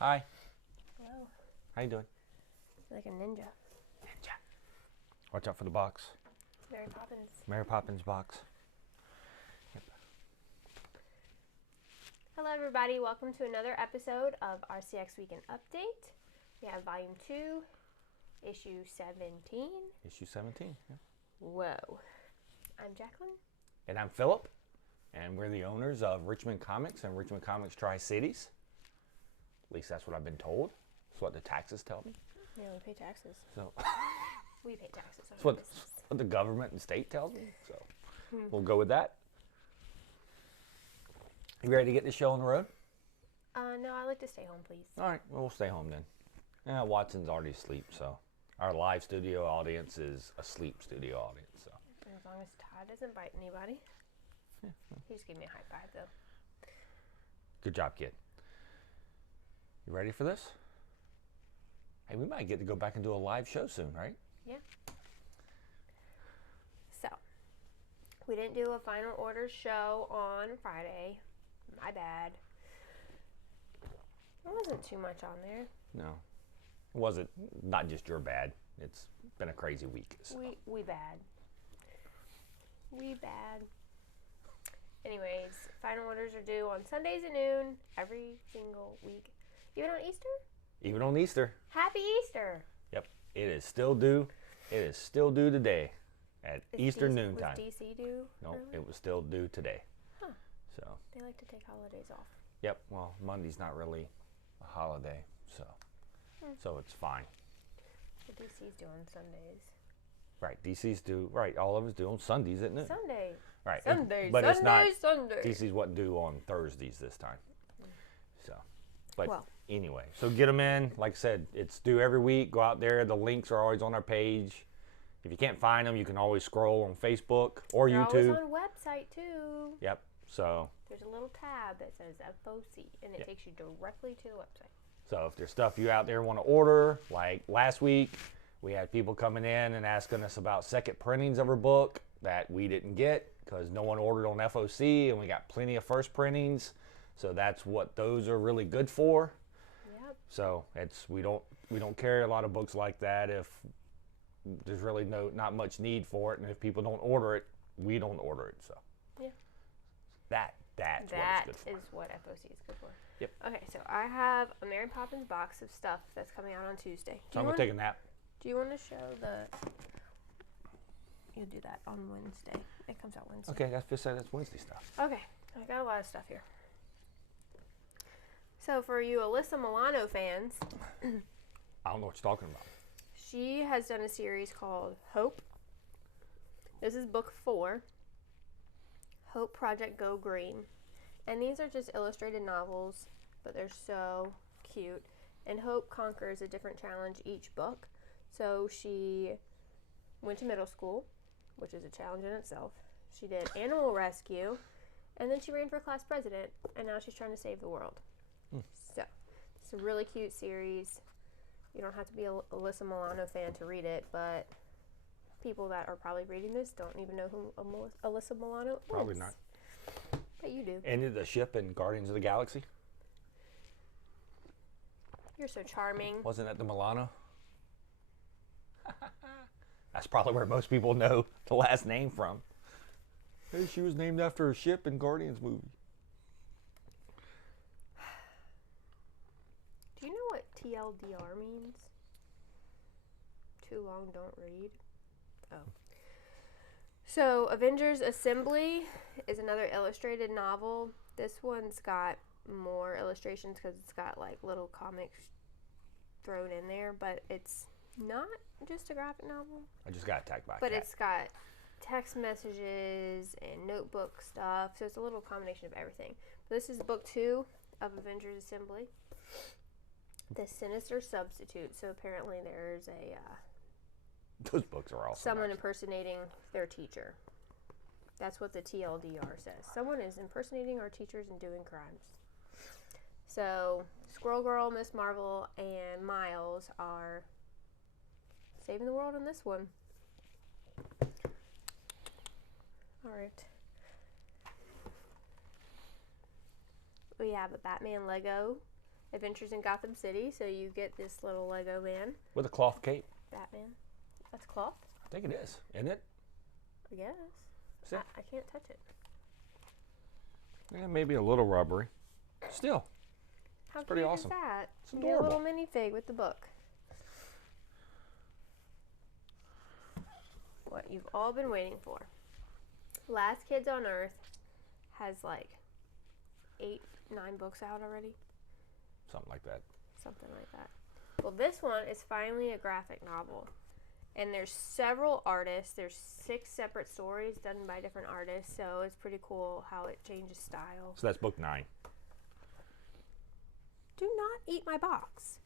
Hi. Hello. How you doing? Like a ninja. Ninja. Watch out for the box. Mary Poppins. Mary Poppins box. Yep. Hello, everybody. Welcome to another episode of RCX Weekend Update. We have Volume 2, Issue 17. Issue 17. Yeah. Whoa. I'm Jacqueline. And I'm Philip. And we're the owners of Richmond Comics and Richmond Comics Tricities. At least that's what I've been told. That's what the taxes tell me. Yeah, we pay taxes. So We pay taxes on that's what business. the government and state tells me. So we'll go with that. You ready to get this show on the road? No, I like to stay home, please. All right, well, we'll stay home then. Yeah, Watson's already asleep, so our live studio audience is a sleep studio audience. So As long as Todd doesn't bite anybody. He just gave me a high five, though. good job, kid. You ready for this? Hey, we might get to go back and do a live show soon, right? Yeah. So, we didn't do a final orders show on Friday. My bad. There wasn't too much on there. No, it wasn't. Not just your bad. It's been a crazy week. So. We bad. We bad. Anyways, final orders are due on Sundays at noon every single week. Even on Easter? Even on Easter. Happy Easter! Yep, it is still due. It is still due today at Easter noontime. Was DC due? No, early? it was still due today. Huh. So. They like to take holidays off. Yep. Well, Monday's not really a holiday, so it's fine. The DC's due on Sundays. Right. DC's due. Right. All of us do on Sundays at noon. Sunday. Right. Sunday. But Sunday, it's not. Sunday. DC's what due on Thursdays this time. So, but Well. anyway, so get them in. Like I said, it's due every week. Go out there. The links are always on our page. If you can't find them, you can always scroll on Facebook or They're YouTube. always on website too. Yep. So. There's a little tab that says FOC, and it takes you directly to the website. So if there's stuff you out there want to order, like last week, we had people coming in and asking us about second printings of our book that we didn't get because no one ordered on FOC, and we got plenty of first printings. So that's what those are really good for. Yep. So we don't carry a lot of books like that if there's really not much need for it, and if people don't order it, we don't order it. So Yeah. That's what That it's good for. is what FOC is good for. Yep. Okay, so I have a Mary Poppins box of stuff that's coming out on Tuesday. So I'm gonna take a nap. Do you want to show the? You'll do that on Wednesday. It comes out Wednesday. Okay, that's Wednesday stuff. Okay, I got a lot of stuff here. So for you Alyssa Milano fans, I don't know what you're talking about. she has done a series called Hope. This is book 4. Hope Project Go Green. And these are just illustrated novels, but they're so cute. And Hope conquers a different challenge each book. So she went to middle school, which is a challenge in itself. She did animal rescue, and then she ran for class president, and now she's trying to save the world. So it's a really cute series. You don't have to be a Alyssa Milano fan to read it, but people that are probably reading this don't even know who Alyssa Milano is. Probably not. But you do. And the ship in Guardians of the Galaxy? You're so charming. Wasn't that the Milano? That's probably where most people know the last name from. Hey, she was named after a ship in Guardians movie. Do you know what TLDR means? Too long, don't read. Oh. So, Avengers Assembly is another illustrated novel. This one's got more illustrations because it's got like little comics thrown in there, but it's not just a graphic novel. I just got attacked by a But cat. it's got text messages and notebook stuff, so it's a little combination of everything. But this is book 2 of Avengers Assembly. The Sinister Substitute. So apparently there's a Those books are awesome. someone impersonating their teacher. That's what the TLDR says. Someone is impersonating our teachers and doing crimes. So Squirrel Girl, Miss Marvel, and Miles are saving the world in this one. All right. We have a Batman Lego Adventures in Gotham City. So you get this little Lego man. With a cloth cape. Batman. That's cloth? I think it is. Isn't it? I guess. I can't touch it. Yeah, maybe a little rubbery. Still. How pretty cute awesome. Is that? It's You get a adorable. little minifig with the book. What you've all been waiting for. Last Kids on Earth has like 8, 9 books out already. Something like that. Something like that. Well, this one is finally a graphic novel. And there's several artists. There's 6 separate stories done by different artists. So it's pretty cool how it changes style. So that's book 9. Do not eat my box.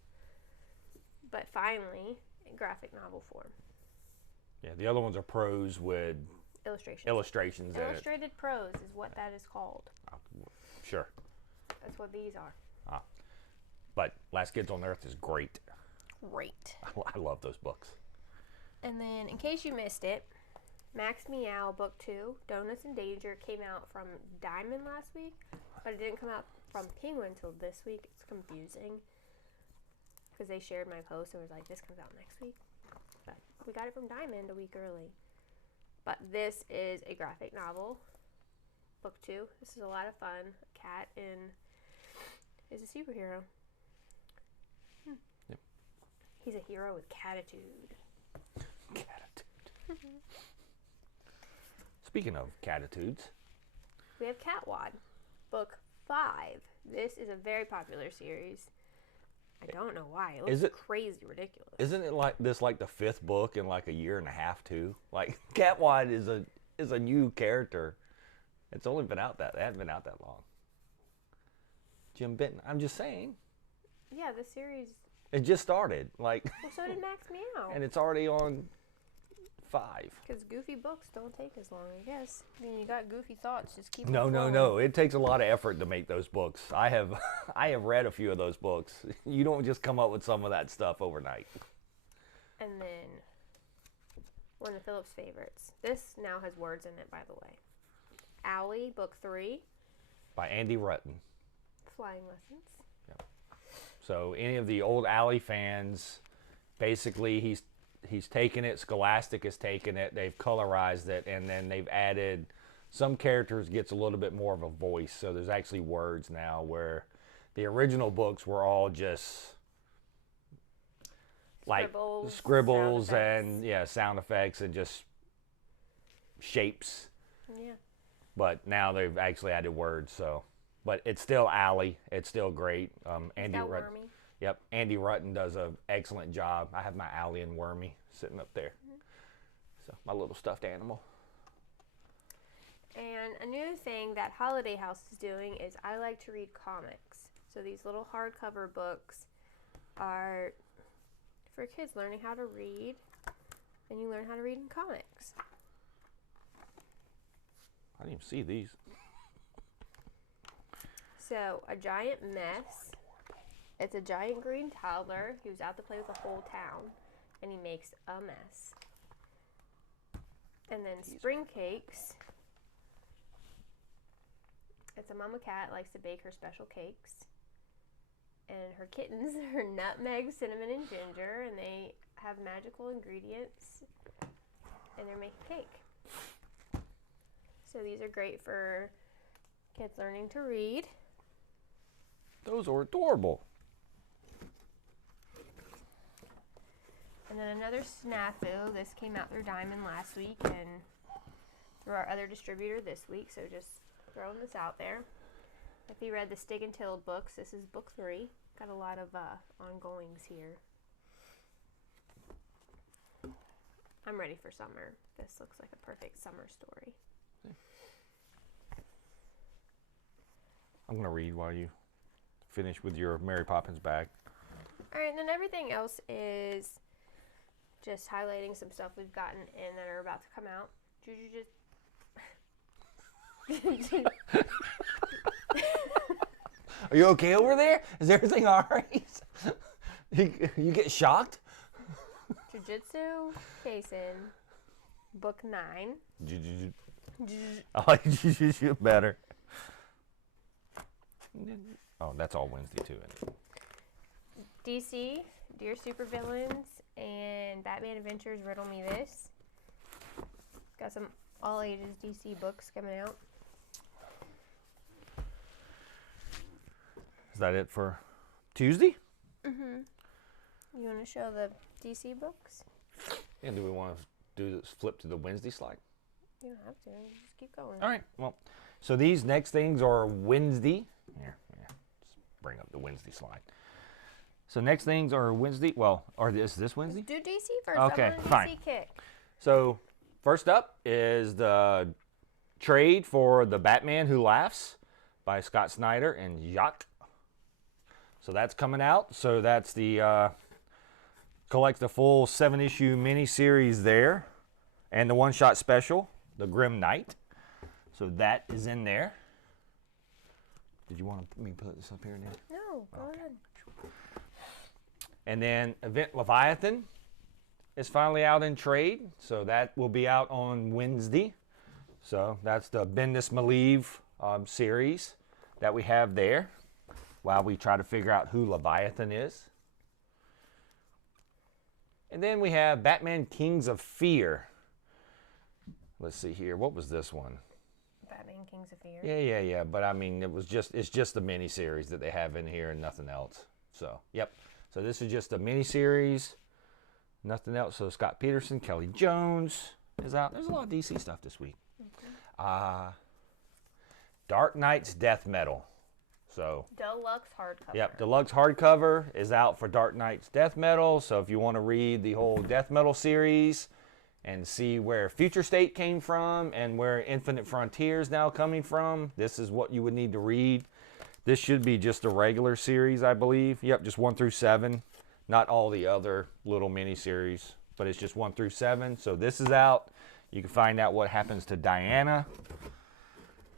But finally, in graphic novel form. Yeah, the other ones are prose with Illustrations. in it. Illustrated prose is what that is called. Sure. That's what these are. But Last Kids on Earth is great. Great. I love those books. And then, in case you missed it, Max Meow Book 2, Donuts in Danger, came out from Diamond last week, but it didn't come out from Penguin until this week. It's confusing because they shared my post and was like, this comes out next week. But we got it from Diamond a week early. But this is a graphic novel, Book 2. This is a lot of fun. A cat is a superhero. Yep. He's a hero with catitude. Catitude. Speaking of catitudes, We have Catwad, Book 5. This is a very popular series. I don't know why. It looks crazy ridiculous. Isn't it like this like the 5th book in like a year and a half too? Like Catwad is a new character. It's only been out it hasn't been out that long. Jim Benton. I'm just saying. Yeah, the series. It just started. Like Well, so did Max Meow. and it's already on 5. Because goofy books don't take as long, I guess. I mean, you got goofy thoughts, just keep No. them flowing. It takes a lot of effort to make those books. I have read a few of those books. You don't just come up with some of that stuff overnight. And then, one of Philip's favorites. This now has words in it, by the way. Allie, Book 3. By Andy Rutten. Flying Lessons. So any of the old Alley fans, basically he's taken it, Scholastic has taken it, they've colorized it, and then they've added, some characters gets a little bit more of a voice, so there's actually words now, where the original books were all just like scribbles and sound effects and just shapes. Yeah. But now they've actually added words, so. But it's still Allie. It's still great. Andy Rutten. Wormy. Yep, Andy Rutten does an excellent job. I have my Allie and Wormy sitting up there. So my little stuffed animal. And a new thing that Holiday House is doing is I like to read comics. So these little hardcover books are for kids learning how to read, and you learn how to read in comics. I didn't even see these. So, A Giant Mess. It's a giant green toddler who's out to play with the whole town, and he makes a mess. And then Spring Cakes. It's a mama cat likes to bake her special cakes. And her kittens are nutmeg, cinnamon, and ginger, and they have magical ingredients, and they're making cake. So these are great for kids learning to read. Those are adorable. And then another snafu. This came out through Diamond last week and through our other distributor this week, so just throwing this out there. If you read the Stig and Tild books, this is book 3. Got a lot of ongoings here. I'm ready for summer. This looks like a perfect summer story. I'm going to read while you finish with your Mary Poppins bag. All right, and then everything else is just highlighting some stuff we've gotten in that are about to come out. Are you okay over there? Is everything all right? You get shocked? Jujutsu Kaisen, book 9. I like Jujutsu better. Oh, that's all Wednesday too. Isn't it? DC, Dear Supervillains, and Batman Adventures Riddle Me This. Got some all ages DC books coming out. Is that it for Tuesday? Mm-hmm. You want to show the DC books? And do we want to do this, flip to the Wednesday slide? You don't have to. Just keep going. All right. Well, so these next things are Wednesday. Here, just bring up the Wednesday slide. So next things are Wednesday. Well, is this Wednesday? Do DC first. Okay, I'm on fine. DC kick. So first up is the trade for The Batman Who Laughs by Scott Snyder and Jacques. So that's coming out. So that's the collects the full 7-issue miniseries there, and the one-shot special, The Grim Knight. So that is in there. Did you want me to put this up here now? No, go ahead. And then Event Leviathan is finally out in trade. So that will be out on Wednesday. So that's the Bendis Malieve series that we have there while we try to figure out who Leviathan is. And then we have Batman Kings of Fear. Let's see here. What was this one? Batman Kings of Fear. Yeah. But I mean, it's just the miniseries that they have in here and nothing else. So, yep. So this is just a miniseries, nothing else. So Scott Peterson, Kelly Jones is out. There's a lot of DC stuff this week. Dark Knight's Death Metal. So Deluxe hardcover. Yep, deluxe hardcover is out for Dark Knight's Death Metal. So if you want to read the whole Death Metal series and see where Future State came from and where Infinite Frontier is now coming from, this is what you would need to read. This should be just a regular series, I believe. Yep, just 1 through 7. Not all the other little mini series, but it's just 1 through 7. So this is out. You can find out what happens to Diana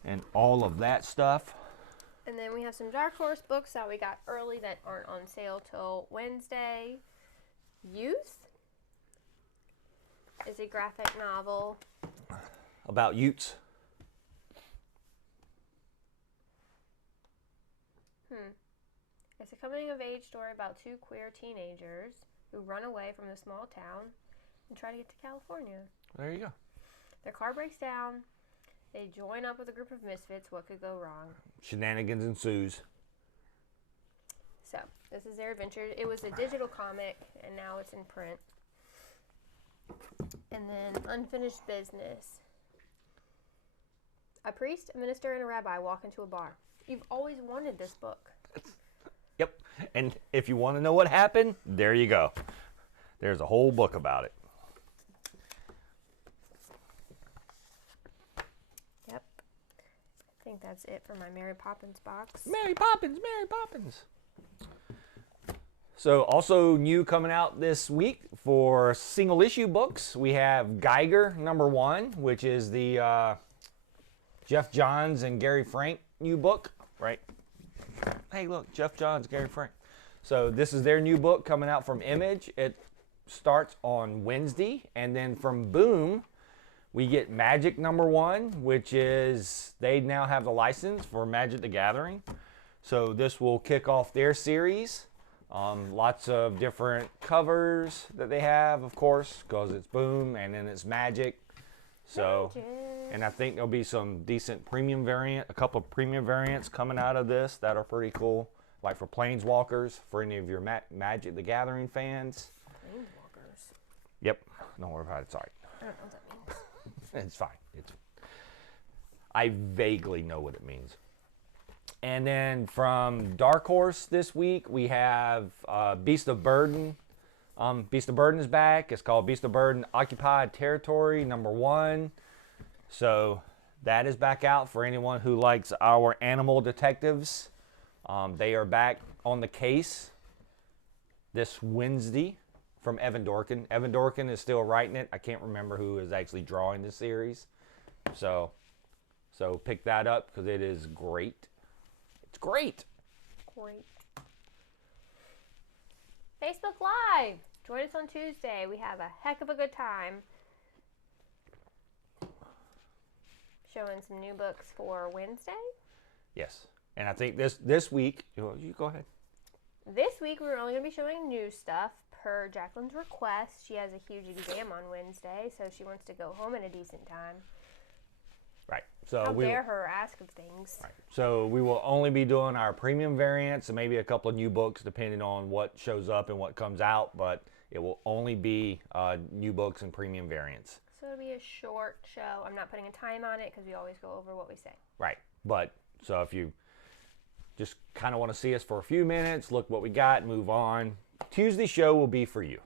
and all of that stuff. And then we have some Dark Horse books that we got early that aren't on sale till Wednesday. Youth is a graphic novel. About Utes. It's a coming-of-age story about 2 queer teenagers who run away from the small town and try to get to California. There you go. Their car breaks down. They join up with a group of misfits. What could go wrong? Shenanigans ensues. So, this is their adventure. It was a digital comic, and now it's in print. And then Unfinished Business. A priest, a minister, and a rabbi walk into a bar. You've always wanted this book. Yep. And if you want to know what happened, there you go. There's a whole book about it. Yep. I think that's it for my Mary Poppins box. Mary Poppins, Mary Poppins. So also new coming out this week for single issue books, we have Geiger #1, which is the Jeff Johns and Gary Frank new book, right? Hey, look, Jeff Johns, Gary Frank. So this is their new book coming out from Image. It starts on Wednesday, and then from Boom, we get Magic #1, which is they now have the license for Magic the Gathering. So this will kick off their series. Lots of different covers that they have, of course, because it's Boom and then it's Magic. So, and I think there'll be some decent premium variant, a couple of premium variants coming out of this that are pretty cool, like for Planeswalkers, for any of your Magic the Gathering fans. Planeswalkers. Yep, don't worry about it. It's all right. I don't know what that means. It's fine. I vaguely know what it means. And then from Dark Horse this week, we have Beast of Burden. Beast of Burden is back. It's called Beast of Burden Occupied Territory #1. So that is back out for anyone who likes our animal detectives. They are back on the case this Wednesday from Evan Dorkin. Evan Dorkin is still writing it. I can't remember who is actually drawing the series. So pick that up because it is great. It's great. Great. Facebook Live. Join us on Tuesday. We have a heck of a good time. Showing some new books for Wednesday. Yes. And I think this week, you go ahead. This week we're only going to be showing new stuff per Jacqueline's request. She has a huge exam on Wednesday, so she wants to go home at a decent time. Right. So How dare her ask of things. Right. So we will only be doing our premium variants and maybe a couple of new books depending on what shows up and what comes out, but it will only be new books and premium variants. So it'll be a short show. I'm not putting a time on it because we always go over what we say. Right. But so if you just kind of want to see us for a few minutes, look what we got, move on. Tuesday show will be for you.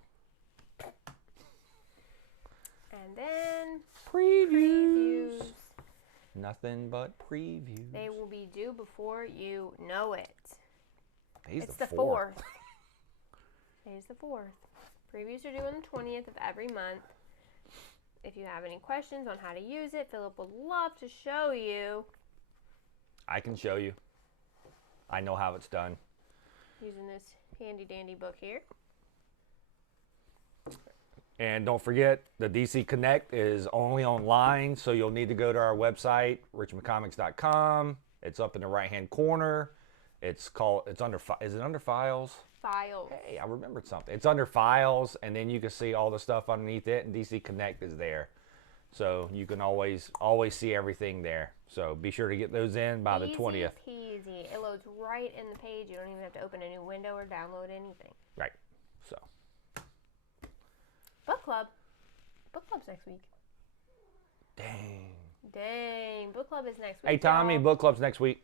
And then Previews. Nothing but previews. They will be due before you know it. Today's It's the 4th. Today's the 4th. Previews are due on the 20th of every month. If you have any questions on how to use it, Philip would love to show you. I can show you. I know how it's done. Using this handy dandy book here. And don't forget, the DC Connect is only online, so you'll need to go to our website, richmondcomics.com. It's up in the right-hand corner. It's under, is it under Files? Files. Hey, I remembered something. It's under Files, and then you can see all the stuff underneath it, and DC Connect is there. So you can always see everything there. So be sure to get those in by the 20th. Easy peasy. It loads right in the page. You don't even have to open a new window or download anything. Right. So. Book club. Book club's next week. Dang. Book club is next week. Hey, Tommy, y'all. book club's next week.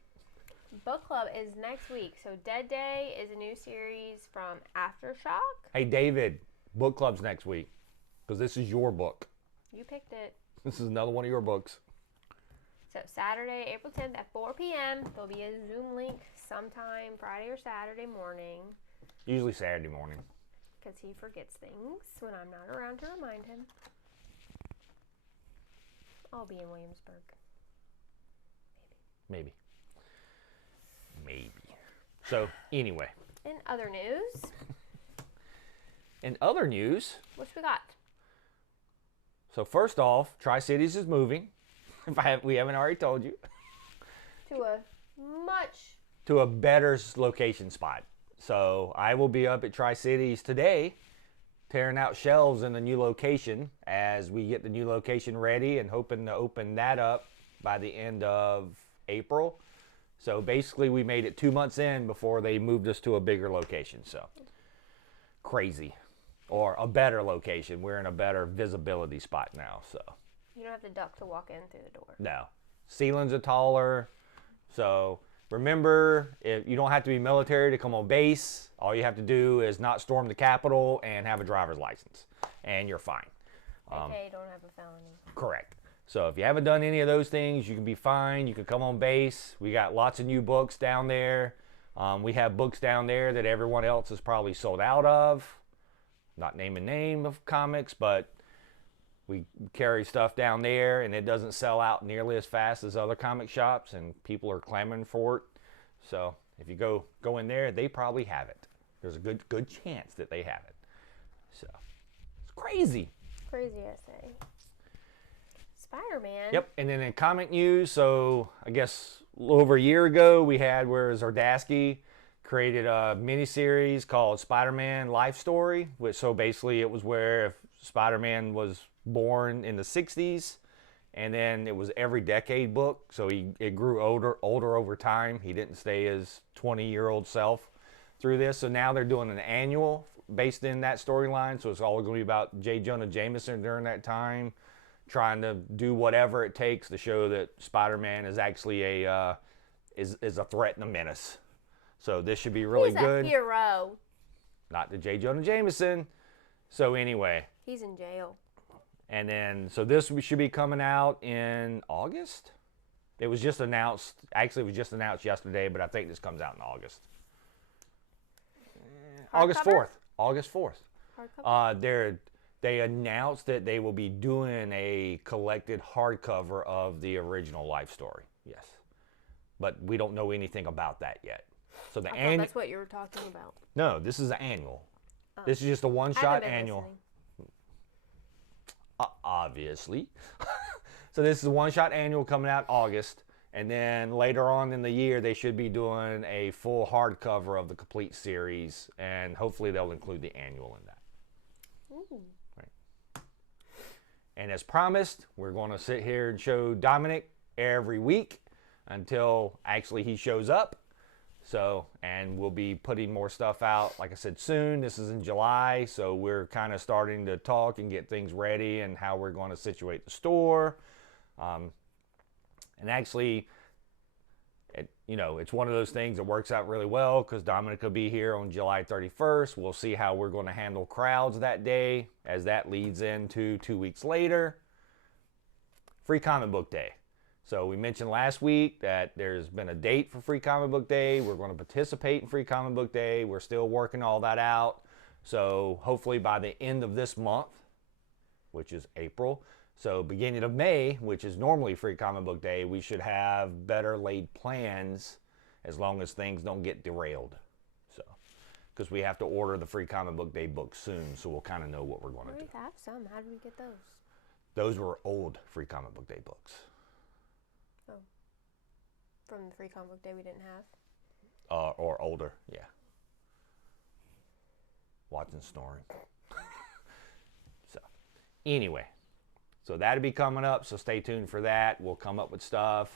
Book club is next week. So Dead Day is a new series from Aftershock. Hey, David, book club's next week because this is your book. You picked it. This is another one of your books. So Saturday, April 10th at 4 p.m. There'll be a Zoom link sometime Friday or Saturday morning. Usually Saturday morning. Because he forgets things when I'm not around to remind him. I'll be in Williamsburg. Maybe. So, anyway. In other news. What we got? So first off, Tricities is moving. If we haven't already told you. To a better location spot. So I will be up at Tricities today, tearing out shelves in the new location as we get the new location ready and hoping to open that up by the end of April. So basically we made it 2 months in before they moved us to a bigger location. So crazy. Or a better location. We're in a better visibility spot now. So You don't have to duck to walk in through the door. no. Ceilings are taller. So remember, if you don't have to be military to come on base. All you have to do is not storm the Capitol and have a driver's license. And you're fine. Okay, don't have a felony. Correct. So if you haven't done any of those things, you can be fine. You can come on base. We got lots of new books down there. We have books down there that everyone else is probably sold out of. Not naming name of comics, but we carry stuff down there and it doesn't sell out nearly as fast as other comic shops and people are clamoring for it. So if you go in there, they probably have it. There's a good chance that they have it. So it's crazy. Crazy, I say. SpiderMan. Yep, and then in comic news, so I guess a little over a year ago, we had where Zardasky created a miniseries called SpiderMan Life Story, which so basically it was where if Spider-Man was born in the 60s, and then it was every decade book, so it grew older over time. He didn't stay his 20-year-old self through this, so now they're doing an annual based in that storyline, so it's all going to be about J. Jonah Jameson during that time, trying to do whatever it takes to show that Spider-Man is actually is a threat and a menace. So this should be really good. He's a hero. Not to J. Jonah Jameson. So anyway. He's in jail. And then, so this should be coming out in August? It was just announced. Actually, it was just announced yesterday, but I think this comes out in August. August 4th. August 4th. They announced that they will be doing a collected hardcover of the original Life Story. Yes. But we don't know anything about that yet. So the I thought that's what you were talking about. No, this is an annual. Oh. This is just a one-shot annual. Obviously. So this is a one-shot annual coming out August. And then later on in the year, they should be doing a full hardcover of the complete series, and hopefully they'll include the annual in that. Ooh. Right. And as promised, we're going to sit here and show Dominic every week until actually he shows up. So, and we'll be putting more stuff out, like I said, soon. This is in July, so we're kind of starting to talk and get things ready and how we're going to situate the store. And actually, it's one of those things that works out really well because Dominic will be here on July 31st. We'll see how we're going to handle crowds that day as that leads into 2 weeks later. Free Comic Book Day. So we mentioned last week that there's been a date for Free Comic Book Day. We're going to participate in Free Comic Book Day. We're still working all that out. So hopefully by the end of this month, which is April, so beginning of May, which is normally Free Comic Book Day, we should have better laid plans as long as things don't get derailed. So, because we have to order the Free Comic Book Day books soon, so we'll kind of know what we're going to do. We have some. How did we get those? Those were old Free Comic Book Day books. Oh. From the Free Comic Book Day we didn't have? Or older, yeah. Watching snoring. So, anyway. So that'll be coming up, so stay tuned for that. We'll come up with stuff.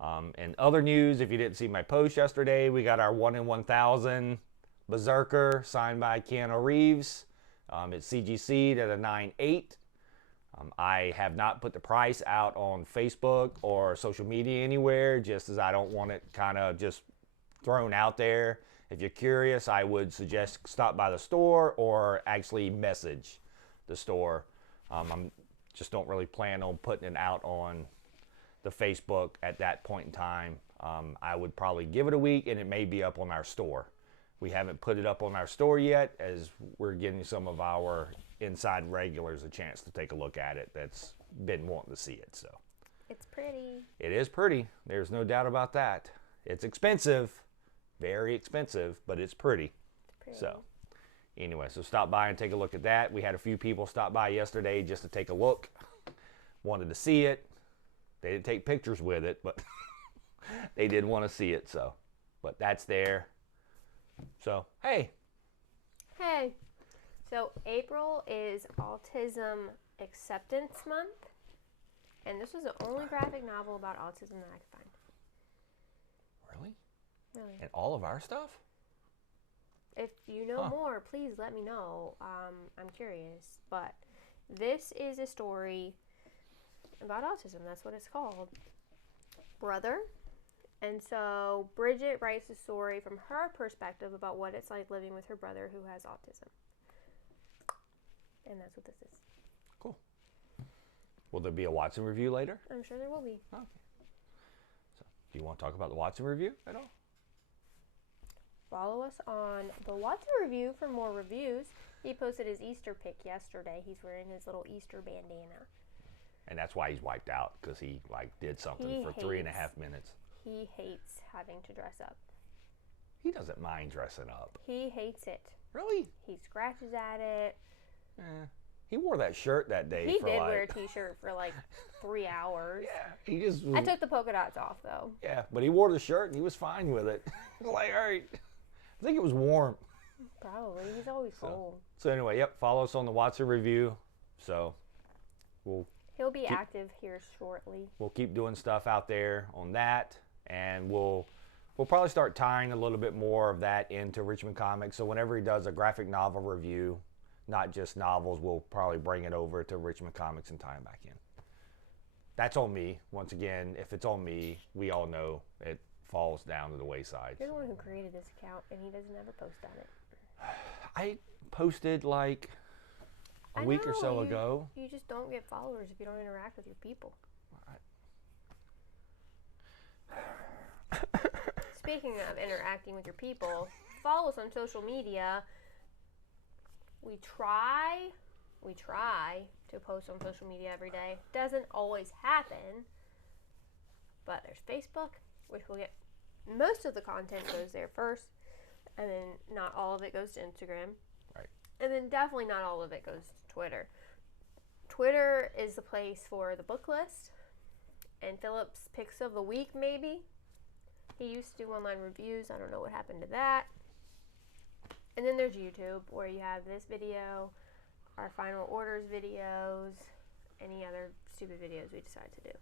And other news, if you didn't see my post yesterday, we got our 1 in 1,000 Berserker signed by Keanu Reeves. It's CGC'd at a 9.8. I have not put the price out on Facebook or social media anywhere, just as I don't want it kind of just thrown out there. If you're curious, I would suggest stop by the store or actually message the store. I'm just don't really plan on putting it out on the Facebook at that point in time. I would probably give it a week and it may be up on our store. We haven't put it up on our store yet as we're getting some of our inside regulars a chance to take a look at it that's been wanting to see it. So it's pretty. It is pretty. There's no doubt about that. It's expensive, very expensive, but it's pretty. It's pretty. So anyway, so stop by and take a look at that. We had a few people stop by yesterday just to take a look. Wanted to see it. They didn't take pictures with it, but they did want to see it. So, but that's there. So, hey. Hey. So April is Autism Acceptance Month. And this was the only graphic novel about autism that I could find. Really? Really. And all of our stuff? If you know more, please let me know. I'm curious. But this is a story about autism. That's what it's called. Brother. And so Bridget writes a story from her perspective about what it's like living with her brother who has autism. And that's what this is. Cool. Will there be a Watson review later? I'm sure there will be. Okay. So, do you want to talk about the Watson review at all? Follow us on the Watson Review for more reviews. He posted his Easter pic yesterday. He's wearing his little Easter bandana. And that's why he's wiped out, because he did something for 3.5 minutes. He hates having to dress up. He doesn't mind dressing up. He hates it. Really? He scratches at it. He wore that shirt that day. He did wear a t-shirt for like 3 hours. Yeah, he just. I took the polka dots off though. Yeah, but he wore the shirt and he was fine with it. Like, all right. I think it was warm. Probably. He's always cold. So anyway, yep. Follow us on the Watson Review. So he'll be active here shortly. We'll keep doing stuff out there on that, and we'll probably start tying a little bit more of that into Richmond Comics. So whenever he does a graphic novel review, not just novels, we'll probably bring it over to Richmond Comics and tie them back in. That's on me. Once again, if it's on me, we all know it falls down to the wayside. You're the one who created this account, and he doesn't ever post on it. I posted like a week or so ago. You just don't get followers if you don't interact with your people. Speaking of interacting with your people, follow us on social media. We try to post on social media every day. Doesn't always happen. But there's Facebook, which we'll get most of the content goes there first, and then not all of it goes to Instagram. Right. And then definitely not all of it goes to Twitter. Twitter is the place for the book list and Philip's Picks of the Week, maybe. He used to do online reviews. I don't know what happened to that. And then there's YouTube, where you have this video, our final orders videos, any other stupid videos we decide to do.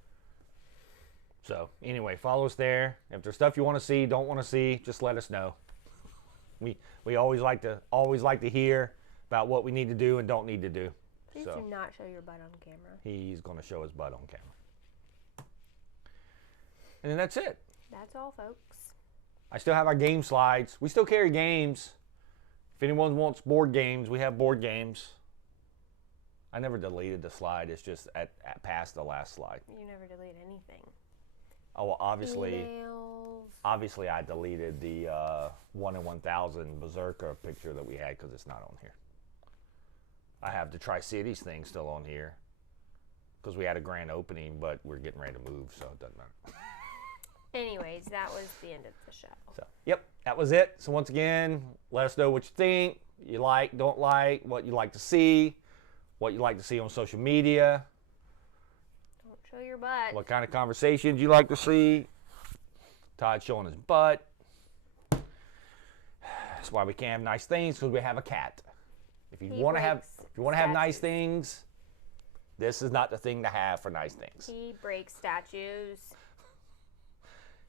So anyway, follow us there. If there's stuff you want to see, don't want to see, just let us know. We always like to hear about what we need to do and don't need to do. Please do not show your butt on camera. He's going to show his butt on camera. And then that's it. That's all, folks. I still have our game slides. We still carry games. If anyone wants board games, we have board games. I never deleted the slide. It's just at past the last slide. You never delete anything. Oh, well, obviously. Emails. Obviously, I deleted the 1 in 1,000 Berserker picture that we had because it's not on here. I have the Tricities thing still on here because we had a grand opening, but we're getting ready to move, so it doesn't matter. Anyways, that was the end of the show. So, yep, that was it. So once again, let us know what you think, you like, don't like, what you like to see, what you like to see on social media. Don't show your butt. What kind of conversations you like to see. Todd showing his butt. That's why we can't have nice things, because we have a cat. If you want to have nice things, this is not the thing to have for nice things. He breaks statues.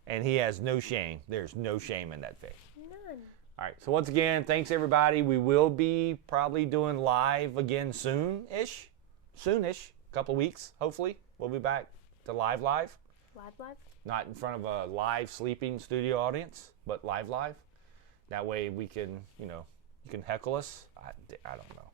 And he has no shame. There's no shame in that face. None. All right. So once again, thanks everybody. We will be probably doing live again soon-ish. Soonish. A couple of weeks, hopefully. We'll be back to live. Live? Not in front of a live sleeping studio audience, but live. That way we can, you can heckle us. I don't know.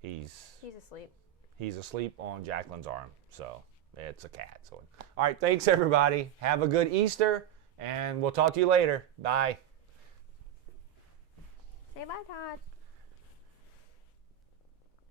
He's asleep. He's asleep on Jacqueline's arm, so it's a cat. So, all right, thanks everybody. Have a good Easter, and we'll talk to you later. Bye. Say bye, Todd.